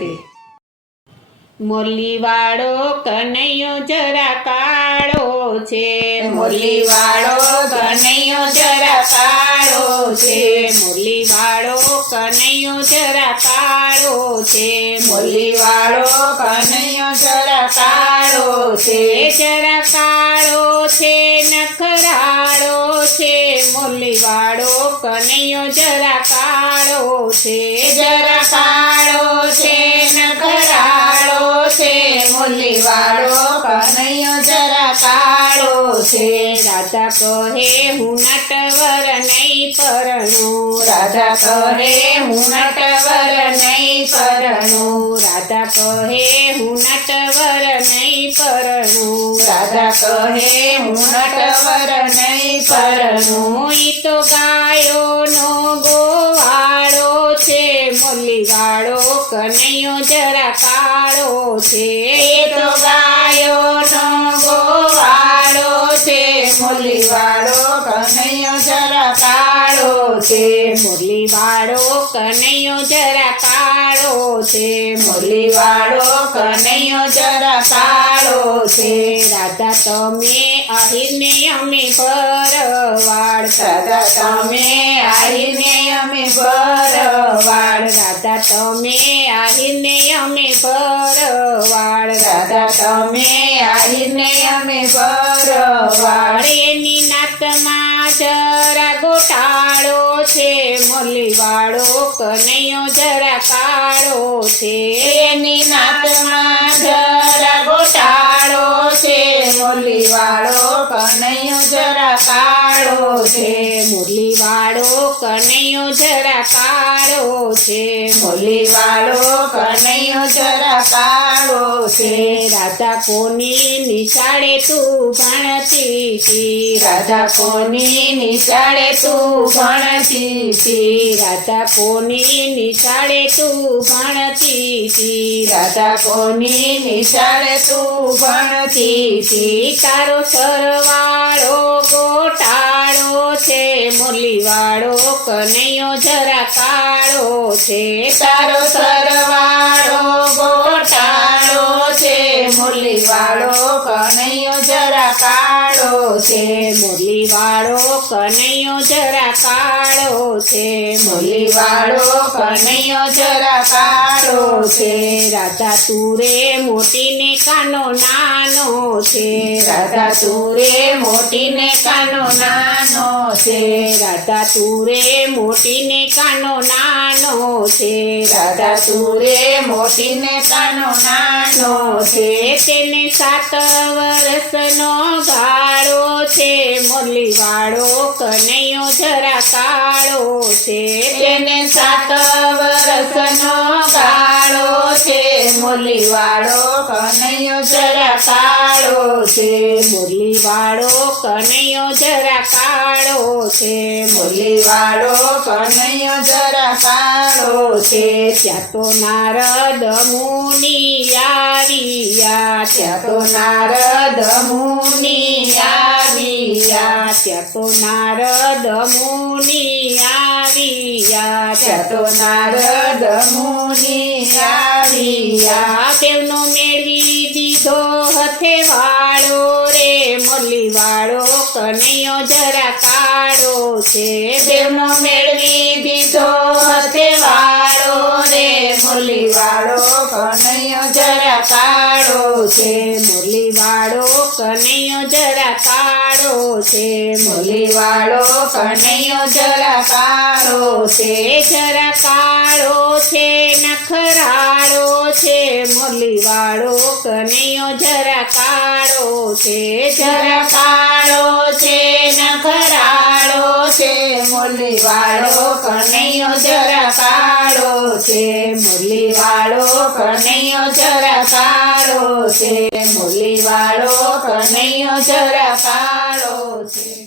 રાધે. મુરલીવાળો કનૈયો જરા કાળો છે, મુરલીવાળો કનૈયો જરા કાળો છે, મુરલીવાળો કનૈયો જરા કાળો છે, મુરલીવાળો કનૈયો જરા કાળો છે, જરા કાળો છે નખરાળો છે, મુરલીવાળો કનૈયો જરા કાળો છે, જરા કાળો છે નખરાળો છે, મુરલીવાળો કનૈયો જરા કાળો છે. રાધા કહે હું નટવર નહીં પરણું, રાધા કહે હું નટવર નહીં પરણું, રાધા કહે હું નટવર નહીં પરણું, રાધા કહે હું નટવર નહીં પરણું. ઈ તો ગાયોનો ગોવાળો છે, મુરલીવાળો કનૈયો જરા કાળો છે, એ તો ગાયોનો ગોવાળો છે, મુરલીવાળો કનૈયો જરા કાળો છે, મુરલીવાળો કનૈયો જરા કાળો છે, મુરલીવાળો કનૈયો જરા કાળો છે. રાધા તમે આહીને અમે ભરવાડ, રાધા તમે આવીને અમે ભરવાડ, રાધા તમે આહીને અમે ભરવાડ, રાધા તમે આવીને અમે ભરવાડ. એની નાતમાં જરા ગોટાળો છે, મુરલીવાળો કનૈયો જરા કાળો છે, એની નાતમાં જરા ગોટાળો છે, મુરલીવાળો કનૈયો જરા કાળો છે, મુરલીવાળો કનૈયો જરા કાળો છે, મુરલીવાળો કનૈયો જરા કાળો છે. રાધા કોની નિશાળે તું ભણતી હતી, રાધા કોની નિશાળે તું ભણતી હતી, રાધા કોની નિશાળે તું ભણતી હતી, રાધા કોની નિશાળે તું ભણતી હતી. તારો સરવાળો ગોટાળો છે, મુરલીવાળો કનૈયો જરા કાળો છે, તારો સરવાળો ગોટાળો છે, મુરલીવાળો કનૈયો જરા કાળો છે, મુરલીવાળો કનૈયો જરા કાળો છે, મુરલીવાળો કનૈયો જરા કાળો છે. રાધા તુરે મોટીને કાનો નાનો છે, રાધા તુરે મોટીને કાનો નાનો છે, રાધા તુરે મોટીને કાનો નાનો છે, રાધા તુરે મોટીને કાનો નાનો છે, તેને 7 વર્ષનો ગાળો છે, મુરલીવાળો કનૈયો જરા કાળો છે, તેને 7 વર્ષનો ગાળો છે, મુરલીવાળો કનૈયો જરા કાળો છે, મુરલીવાળો કનૈયો જરા કાળો છે, મુરલીવાળો કનૈયો જરા કાળો છે. ત્યાં તો નારદ મુનિ આવ્યા, ત્યાં તો નારદ મુનિ આવ્યા, ત્યાં તો નારદ મુનિ આવ્યા, ત્યાં તો નારદ મુનિ આવ્યા, તેમનો મેળવી દીધો હથે વાળો રે, મુરલીવાળો કનૈયો જરા કાળો છે, તેમનો મેળવી દીધો હથે વાળો રે, મુરલીવાળો કનૈયો જરા કાળો છે, મુરલીવાળો કનૈયો જરા કાળો છે, મુરલીવાળો કનૈયો જરા કાળો છે, જરા કાળો છે નખરાળો છે, મુરલીવાળો કનૈયો જરા કાળો છે, જરા કાળો છે નખરાળો છે, મુરલીવાળો કનૈયો જરા કાળો છે, મુરલીવાળો કનૈયો જરા કાળો છે, મુરલીવાળો કનૈયો જરા કાળો છે.